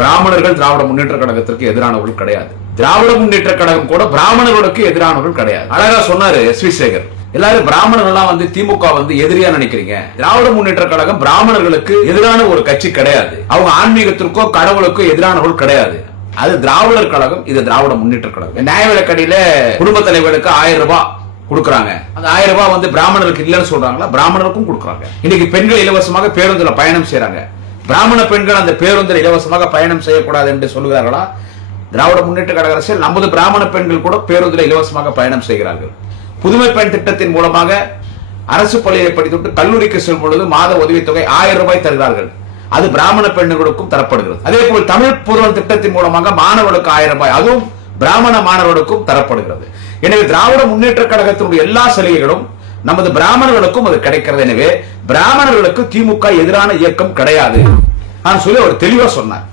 பிராமணர்கள் திராவிட முன்னேற்ற கழகத்திற்கு எதிரானவர்கள் கிடையாது. திராவிட முன்னேற்ற கழகம் கூட பிராமணர்களுக்கு எதிரானவர்கள் கிடையாது. அழகா சொன்னாரு எஸ்.வி. சேகர். எல்லாரும் பிராமணர்கள் திமுக எதிரியா நினைக்கிறீங்க. திராவிட முன்னேற்ற கழகம் பிராமணர்களுக்கு எதிரான ஒரு கட்சி கிடையாது. அவங்க ஆன்மீகத்திற்கோ கடவுளுக்கோ எதிரானவர்கள் கிடையாது. அது திராவிடர் கழகம், இது திராவிட முன்னேற்ற கழகம். நியாய விலைக்கடையில குடும்ப தலைவர்களுக்கு 1000 ரூபாய் கொடுக்கறாங்க. அந்த 1000 ரூபாய் பிராமணர்களுக்கு இல்லைன்னு சொல்றாங்களா? பிராமணருக்கும் கொடுக்கறாங்க. இன்னைக்கு பெண்கள் இலவசமாக பேருந்துல பயணம் செய்யறாங்க. பிராமண பெண்கள் அந்த பேருந்தில் இலவசமாக பயணம் செய்யக்கூடாது என்று சொல்லுகிறார்களா? திராவிட முன்னேற்ற கழக அரசியல் நமது பிராமண பெண்கள் கூட பேருந்தில் இலவசமாக பயணம் செய்கிறார்கள். புதுமை பெண் திட்டத்தின் மூலமாக அரசு பள்ளியை படித்துவிட்டு கல்லூரிக்கு செல்லும் பொழுது மாத உதவித்தொகை 1000 ரூபாய் தருகிறார்கள். அது பிராமண பெண்களுக்கும் தரப்படுகிறது. அதே போல் தமிழ் புதல்வன் திட்டத்தின் மூலமாக மாணவர்களுக்கு 1000 ரூபாய், அதுவும் பிராமண மாணவர்களுக்கும் தரப்படுகிறது. எனவே திராவிட முன்னேற்ற கழகத்தினுடைய எல்லா சலுகைகளும் நமது பிராமணர்களுக்கும் அது கிடைக்கிறது. எனவே பிராமணர்களுக்கு திமுக எதிரான இயக்கம் கிடையாது நான் சொல்லி அவர் தெளிவா சொன்னார்.